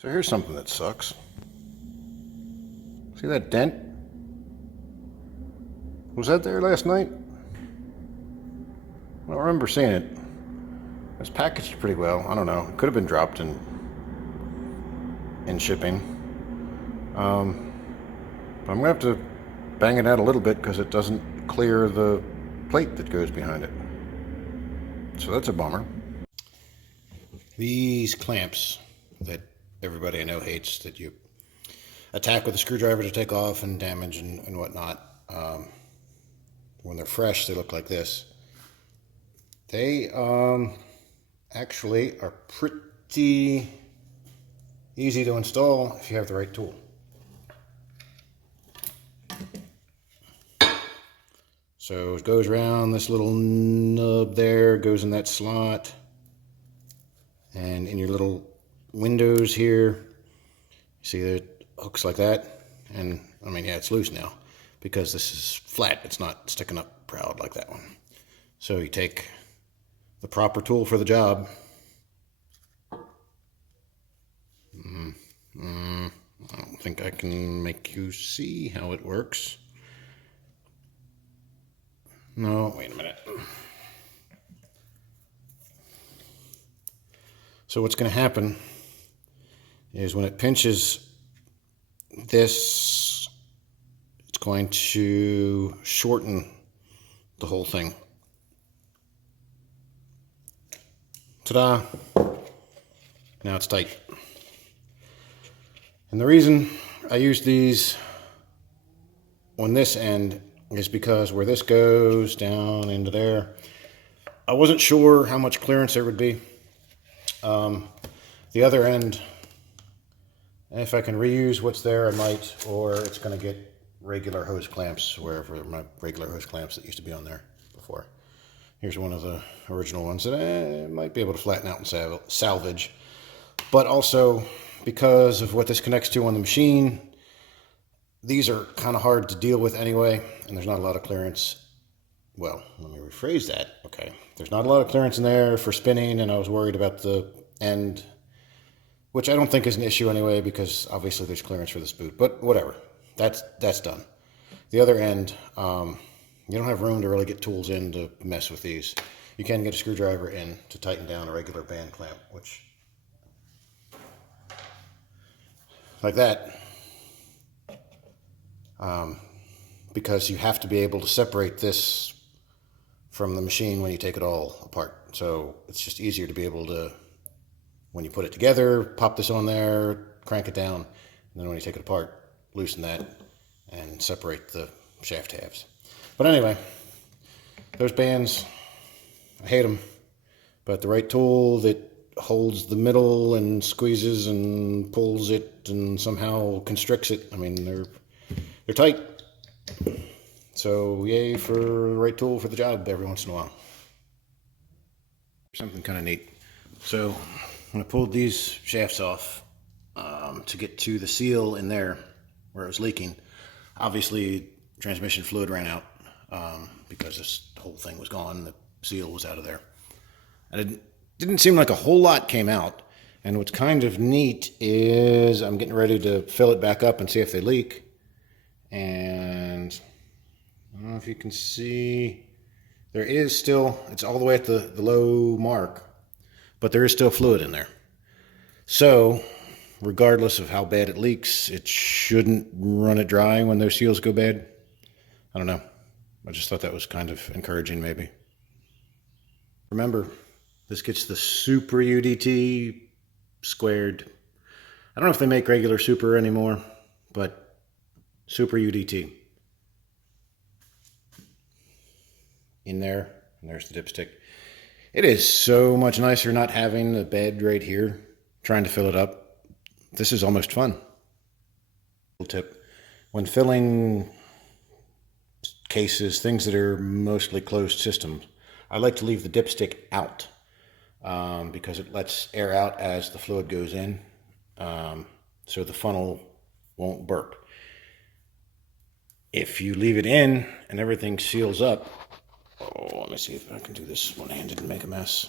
So here's something that sucks. See that dent? Was that there last night? I don't remember seeing it. It's packaged pretty well. I don't know. It could have been dropped in shipping. But I'm gonna have to bang it out a little bit because it doesn't clear the plate that goes behind it. So that's a bummer. These clamps that everybody I know hates, that you attack with a screwdriver to take off and damage and whatnot. When they're fresh, they look like this. They actually are pretty easy to install if you have the right tool. So it goes around this little nub there, goes in that slot, and in your little windows here, you see that it hooks like that. And I mean, yeah, it's loose now because this is flat. It's not sticking up proud like that one. So you take the proper tool for the job. I don't think I can make you see how it works. No, wait a minute. So what's going to happen is when it pinches this, it's going to shorten the whole thing. Ta-da! Now it's tight. And the reason I use these on this end is because where this goes down into there, I wasn't sure how much clearance there would be. The other end, if I can reuse what's there, I might, or it's going to get regular hose clamps wherever my regular hose clamps that used to be on there before. Here's one of the original ones that I might be able to flatten out and salvage. But also, because of what this connects to on the machine, these are kind of hard to deal with anyway, and there's not a lot of clearance. Well, let me rephrase that. Okay, there's not a lot of clearance in there for spinning, and I was worried about the end, which I don't think is an issue anyway, because obviously there's clearance for this boot, but whatever, that's done. The other end, you don't have room to really get tools in to mess with these. You can get a screwdriver in to tighten down a regular band clamp, which, like that, because you have to be able to separate this from the machine when you take it all apart. So it's just easier to be able to, when you put it together, pop this on there, crank it down, and then when you take it apart, loosen that and separate the shaft halves. But anyway, those bands, I hate them, but the right tool that holds the middle and squeezes and pulls it and somehow constricts it, I mean, they're tight. So yay for the right tool for the job every once in a while. Something kind of neat. So when I pulled these shafts off to get to the seal in there where it was leaking, obviously transmission fluid ran out because this whole thing was gone. The seal was out of there. And it didn't seem like a whole lot came out. And what's kind of neat is I'm getting ready to fill it back up and see if they leak. And I don't know if you can see, there is still, it's all the way at the low mark, but there is still fluid in there. So regardless of how bad it leaks, it shouldn't run it dry when those seals go bad. I don't know. I just thought that was kind of encouraging maybe. Remember, this gets the Super UDT squared. I don't know if they make regular Super anymore, but Super UDT. In there, and there's the dipstick. It is so much nicer not having the bed right here, trying to fill it up. This is almost fun. Tip, when filling cases, things that are mostly closed systems, I like to leave the dipstick out because it lets air out as the fluid goes in, so the funnel won't burp. If you leave it in and everything seals up, let me see if I can do this one-handed and make a mess.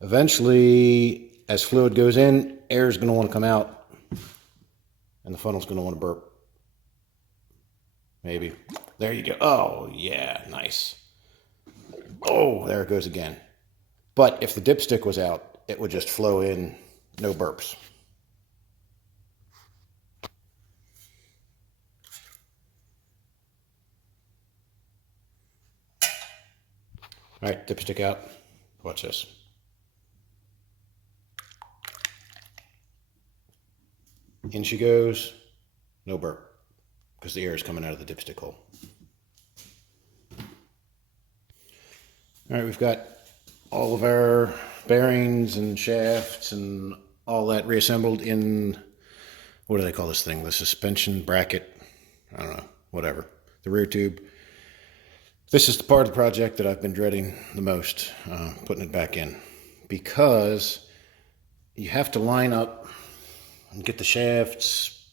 Eventually, as fluid goes in, air is going to want to come out, and the funnel's going to want to burp. Maybe. There you go. Oh, yeah, nice. Oh, there it goes again. But if the dipstick was out, it would just flow in, no burps. All right, dipstick out. Watch this. In she goes, no burp, because the air is coming out of the dipstick hole. All right, we've got all of our bearings and shafts and all that reassembled in, what do they call this thing? The suspension bracket, I don't know, whatever, the rear tube. This is the part of the project that I've been dreading the most, putting it back in, because you have to line up and get the shafts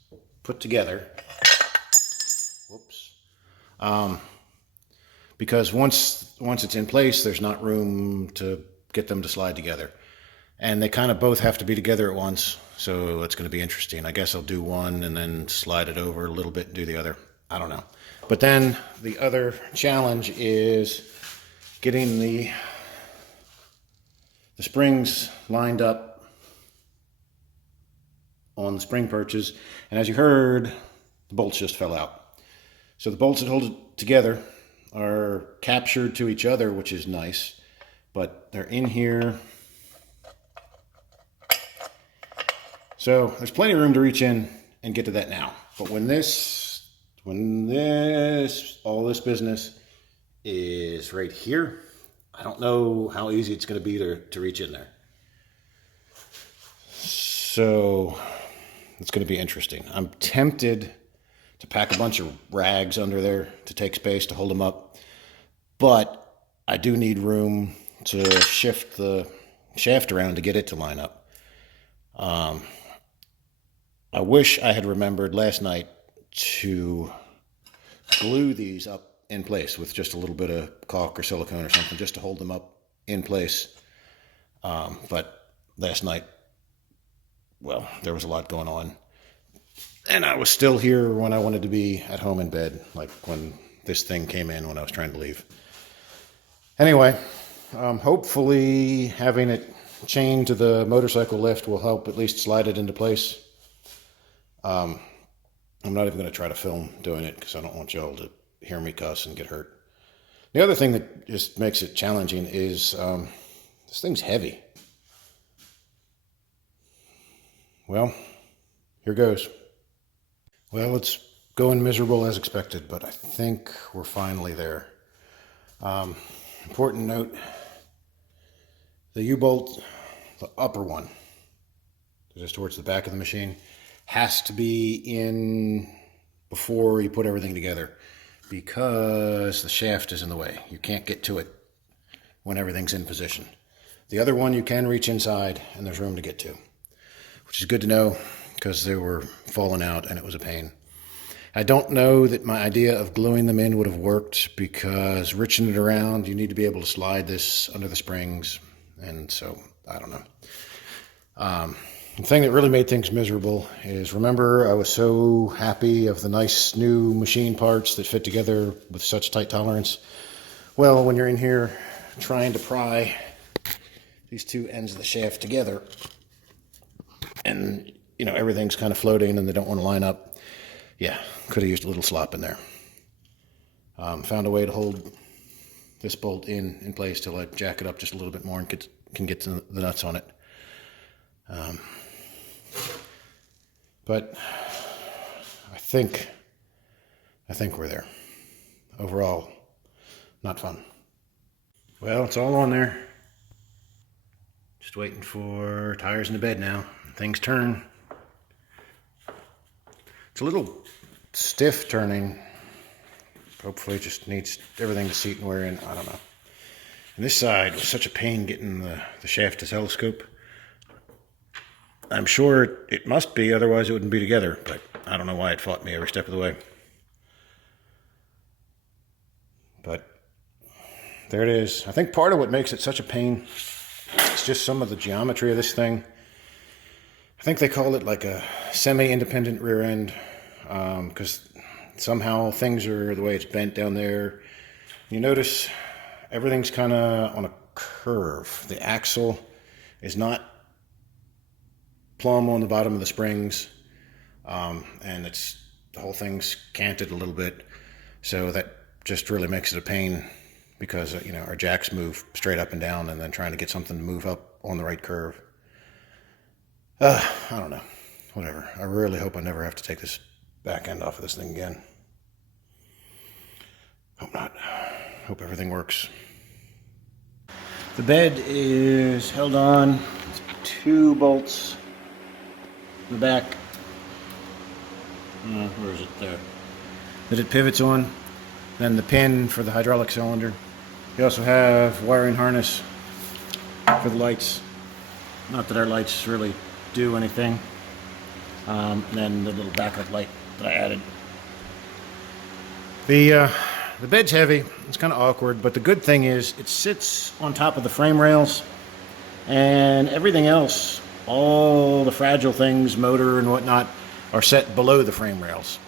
put together. Whoops. Because once it's in place, there's not room to get them to slide together. And they kind of both have to be together at once, so it's going to be interesting. I guess I'll do one and then slide it over a little bit and do the other. I don't know. But then the other challenge is getting the springs lined up on the spring perches. And as you heard, the bolts just fell out. So the bolts that hold it together are captured to each other, which is nice, but they're in here. So there's plenty of room to reach in and get to that now. But when all this business is right here, I don't know how easy it's going to be to reach in there. So it's going to be interesting. I'm tempted to pack a bunch of rags under there to take space to hold them up, but I do need room to shift the shaft around to get it to line up. I wish I had remembered last night to glue these up in place with just a little bit of caulk or silicone or something just to hold them up in place. But last night, well, there was a lot going on. And I was still here when I wanted to be at home in bed, like when this thing came in when I was trying to leave. Anyway, hopefully having it chained to the motorcycle lift will help at least slide it into place. I'm not even going to try to film doing it because I don't want y'all to hear me cuss and get hurt. The other thing that just makes it challenging is this thing's heavy. Well, here goes. Well, it's going miserable as expected, but I think we're finally there. Important note, the U-bolt, the upper one, just towards the back of the machine, has to be in before you put everything together because the shaft is in the way. You can't get to it when everything's in position. The other one you can reach inside and there's room to get to, which is good to know because they were falling out and it was a pain. I don't know that my idea of gluing them in would have worked because reaching it around, you need to be able to slide this under the springs. And so, I don't know. The thing that really made things miserable is, remember, I was so happy of the nice new machine parts that fit together with such tight tolerance. Well, when you're in here trying to pry these two ends of the shaft together and, you know, everything's kind of floating and they don't want to line up. Yeah, could have used a little slop in there. Found a way to hold this bolt in place till I jack it up just a little bit more and can get to the nuts on it. But I think we're there. Overall, not fun. Well, it's all on there. Just waiting for tires in the bed now. Things turn. It's a little stiff turning. Hopefully it just needs everything to seat and wear in. I don't know. And this side was such a pain getting the shaft to telescope. I'm sure it must be, otherwise it wouldn't be together, but I don't know why it fought me every step of the way. But there it is. I think part of what makes it such a pain is just some of the geometry of this thing. I think they call it like a semi-independent rear end, because somehow things are the way it's bent down there. You notice everything's kind of on a curve. The axle is not plumb on the bottom of the springs, and the whole thing's canted a little bit, so that just really makes it a pain, because our jacks move straight up and down, and then trying to get something to move up on the right curve. I don't know. Whatever. I really hope I never have to take this back end off of this thing again. Hope not. Hope everything works. The bed is held on. It's 2 bolts in the back. Where is it? There. That it pivots on. Then the pin for the hydraulic cylinder. You also have wiring harness for the lights. Not that our lights really do anything. And then the little backup light that I added. The bed's heavy. It's kind of awkward, but the good thing is it sits on top of the frame rails, and everything else, all the fragile things, motor and whatnot, are set below the frame rails.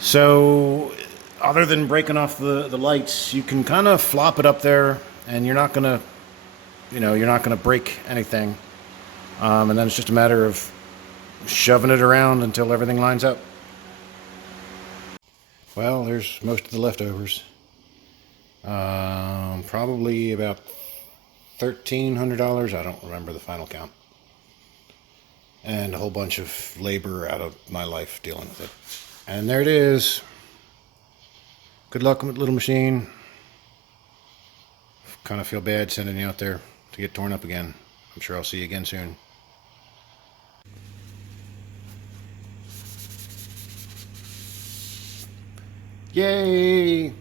So other than breaking off the lights, you can kind of flop it up there, and you're not gonna break anything. And then it's just a matter of shoving it around until everything lines up. Well, there's most of the leftovers. Probably about $1,300. I don't remember the final count. And a whole bunch of labor out of my life dealing with it. And there it is. Good luck with the little machine. Kind of feel bad sending you out there to get torn up again. I'm sure I'll see you again soon. Yay!